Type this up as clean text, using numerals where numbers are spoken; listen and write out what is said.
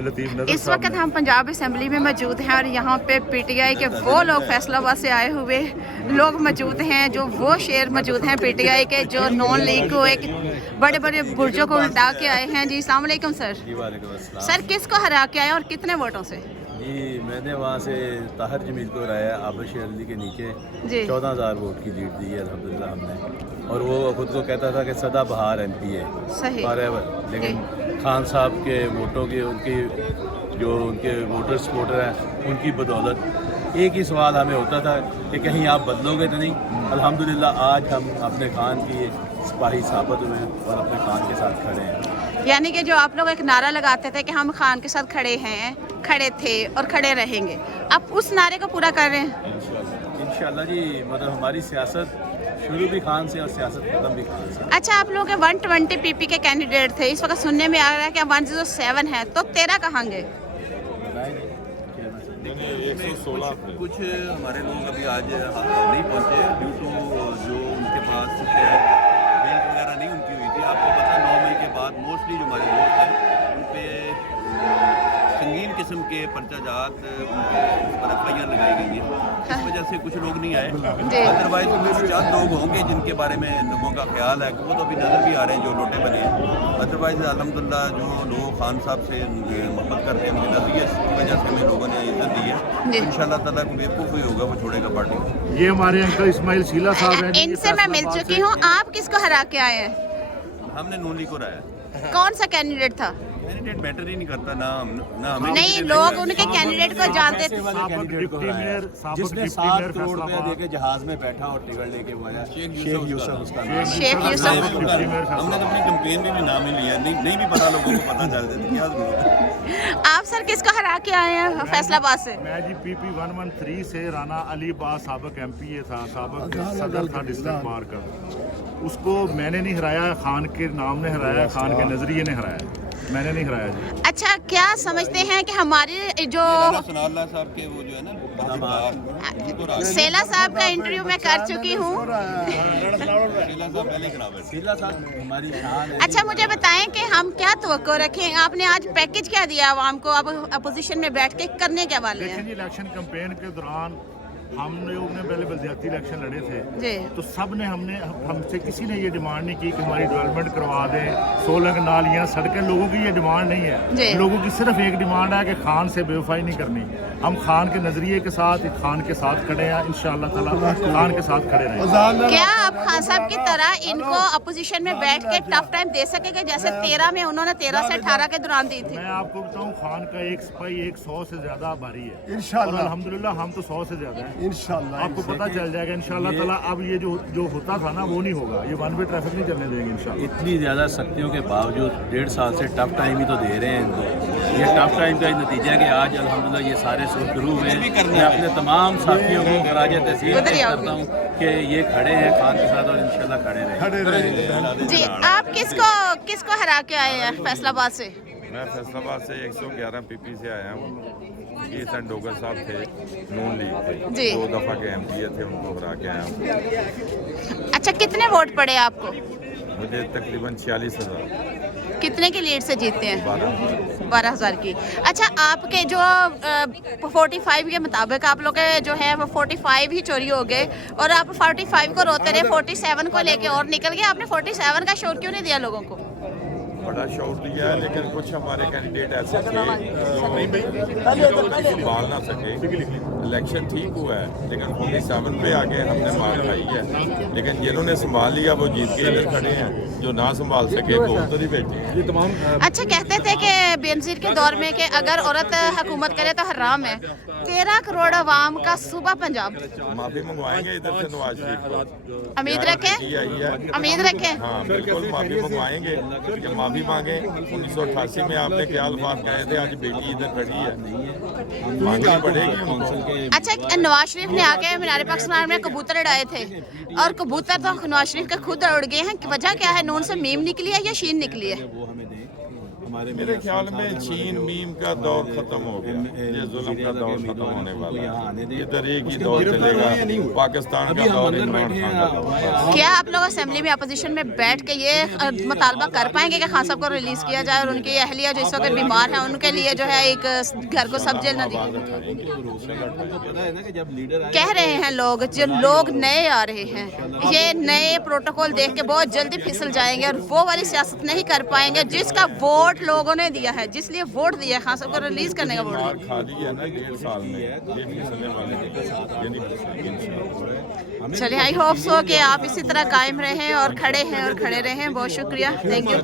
लतीफ़ नज़र इस वक्त हम पंजाब असम्बली में मौजूद हैं और यहाँ पे पीटीआई के वो लोग फैसलाबाद से आए हुए लोग मौजूद हैं, जो वो शेर मौजूद हैं पीटीआई के जो नॉन लीग को एक बड़े बड़े बुर्जों को उल्टा के आए हैं। जी अस्सलाम वालेकुम सर। सर किसको हरा के आए और कितने वोटों से? जी मैंने वहाँ से ताहर जमील को हराया आबिद शेर अली के नीचे 14,000 वोट की लीड दी है अल्हम्दुलिल्लाह हमने। और वो खुद को कहता था कि सदा बहार MP है सही फॉरएवर, लेकिन खान साहब के वोटों के उनके वोटर सपोर्टर हैं उनकी बदौलत एक ही सवाल हमें होता था कि कहीं आप बदलोगे तो नहीं। अल्हम्दुलिल्लाह आज हम अपने खान की सिपाही साबित हुए हैं और अपने खान के साथ खड़े हैं। यानी कि जो आप लोग एक नारा लगाते थे कि हम खान के साथ खड़े हैं, खड़े थे और खड़े रहेंगे, आप उस नारे को पूरा कर रहे हैं इंशाल्लाह जी। मतलब हमारी सियासत शुरू भी खान से और सियासत खत्म भी खान से। अच्छा, आप लोग 120 PP के कैंडिडेट थे, इस वक्त सुनने में आ रहा है कि 107 है, तो 13 कहाँ गए? 116 कुछ हमारे लोग अभी आज नहीं पहुंचे ड्यू टू जो उनके पास शायद बेल वगैरह नहीं उनकी हुई थी। आपको पता 9 मई के बाद मोस्टली जो हमारे लोग हैं उन पे संगीन किस्म के पर्चाजात उनके पर FIR लगाई गई है, इस वजह से कुछ लोग नहीं आए। अदरवाइज उनमें चंद लोग होंगे जिनके बारे में लोगों का ख्याल है, वो तो अभी नज़र भी आ रहे हैं जो नोटे बने हैं। अदरवाइज अल्हम्दुलिल्लाह जो लोग खान साहब से मोहब्बत करते हैं उनके नज़रिए की वजह से हमें लोगों ने इज्जत दी है। इंशाल्लाह ताला को बेवकूफ़ ही होगा वो छोड़ेगा पार्टी। ये हमारे अंकल इस्माइल सीला साहब हैं। इनसे मैं मिल चुकी हूँ। आप किसको हरा के आए हैं? हमने नून लीग को हराया। कौन सा कैंडिडेट था? कैंडिडेट मैटर ही नहीं करता ना हमें नहीं, लोग उनके कैंडिडेट को जानते थे। जिसने 7 करोड़ रुपया देके जहाज में बैठा और टिकट लेके वो आया शेख यूसुफ उसका नाम। शेख यूसुफ। हमने तो अपनी कैंपेन में भी नाम ही लिया, नहीं भी पता लोगों को पता चल जाता क्या जरूरत है। आप सर किसको हरा के आए हैं फैसलाबाद से? मैं जी PP 113 से राना अली बास साबिक MP था, साबिक सदर था डिस्ट्रिक्ट बार का। उसको मैंने नहीं हराया, खान के नाम ने हराया, खान के नजरिए ने हराया, मैंने नहीं हराया जी। अच्छा, क्या समझते हैं कि हमारे जो सनाउल्लाह साहब के वो जो है ना सेला साहब का इंटरव्यू मैं कर चुकी हूँ। सीला साहब हमारी शान है। अच्छा, मुझे बताएं कि हम क्या तवक्को रखें? आपने आज पैकेज क्या दिया आवाम को? अब अपोजिशन में बैठ के करने के वाले हैं? इलेक्शन कैंपेन के दौरान हम लोग ने पहले बलदियाती इलेक्शन लड़े थे तो सब ने हमसे किसी ने ये डिमांड नहीं की कि हमारी डेवलपमेंट करवा दें, 16 नालियाँ सड़कें। लोगों की ये डिमांड नहीं है, लोगों की सिर्फ एक डिमांड है कि खान से बेवफाई नहीं करनी। हम खान के नजरिए के साथ, खान के साथ खड़े हैं, इंशाअल्लाह ताला खान के साथ खड़े रहेंगे। क्या आप खान साहब की तरह इनको अपोजिशन में बैठ के टफ टाइम दे सकेंगे जैसे 13 में उन्होंने 13 से 18 के दौरान दी थी? मैं आपको बताऊं, खान का एक सिपाही 100 से ज्यादा भारी है इंशाअल्लाह। अल्हम्दुलिल्लाह हम तो 100 से ज्यादा हैं इंशाअल्लाह। आपको पता चल जाएगा इंशाअल्लाह ताला। अब ये जो होता था ना वो नहीं होगा, ये वन वे ट्रैफिक नहीं चलने देंगे इंशाअल्लाह। इतनी ज़्यादा सख्तियों के बावजूद 1.5 साल से टफ टाइम ही तो दे रहे हैं इनको। ये टफ टाइम का नतीजा है कि आज अल्हम्दुलिल्लाह ये सारे शुरू हुए हैं। मैं अपने तमाम साथियों को खराज तहसीन करता हूँ कि ये खड़े हैं खान के साथ और इंशाअल्लाह खड़े रहेंगे। जी, आप किसको हरा के आए हैं फैसलाबाद से? मैं फैसलाबाद से 111 PP से आया हूँ। ये सन डोगर साहब थे, नून लीग थे, 2 दफ़ा के MP थे, उनको हरा के आया हूँ। अच्छा, कितने वोट पड़े आपको? मुझे तकरीबन 46,000। कितने की लीड से जीतते हैं? 12,000 की। अच्छा, आपके जो 45 के मुताबिक आप लोग के जो है वो 45 ही चोरी हो गए और आप 45 को रोते रहे, 47 को लेके और निकल गए। आपने 47 का शोर क्यों नहीं दिया लोगों को? बड़ा शौर दिया है, लेकिन कुछ हमारे कैंडिडेट ऐसे थे जो संभाल ना सके। इलेक्शन ठीक हुआ है लेकिन 47 पे आके हमने मार खाई है, लेकिन जिन्होंने संभाल लिया वो जीत के इधर खड़े हैं, जो ना संभाल सके वो उधर ही बैठे हैं। अच्छा, कहते थे कि बेनज़ीर के दौर में कि अगर औरत हुकूमत करे तो हराम है। 13 करोड़ आवाम का सूबा पंजाब माफी मंगवाएंगे इधर से नवाज शरीफ को। उम्मीद रखें हाँ बिल्कुल माफी मंगवाएंगे कि माफी मांगे। 1988 में आपने क्या अल्फाज कहे थे, आज बेटी इधर खड़ी है, मांगनी पड़ेगी उनसे। अच्छा, नवाज शरीफ ने आके मीनार पाकिस्तान में कबूतर उड़ाए थे और कबूतर तो नवाज शरीफ के खुद उड़ गए हैं। वजह क्या है? नून से मीम निकली है या शीन निकली है? हमारे मेरे ख्याल में छीन मीम का दौर खत्म हो गया, ये जुल्म का दौर खत्म होने वाला है। इधर एक ही दौर चलेगा, पाकिस्तान का दौर, इमरान खान का दौर। क्या आप लोग असेंबली में अपोजिशन में बैठ के ये मुतालबा कर पाएंगे कि खान साहब को रिलीज किया जाए और उनकी अहलिया जो इस वक्त बीमार है उनके लिए जो है एक घर को सब जेल न दी? कह रहे हैं लोग, जो लोग नए आ रहे हैं ये नए प्रोटोकॉल देख के बहुत जल्दी फिसल जाएंगे और वो वाली सियासत नहीं कर पाएंगे जिसका वोट लोगों ने दिया है, जिसलिए वोट दिया है, खान साहब को रिलीज करने का वोट दिया। खा लिया ना 1.5 साल में, ये फिसलने वाले चलिए, आई होप सो कि आप इसी तरह कायम रहें और खड़े रहें। बहुत शुक्रिया, थैंक यू।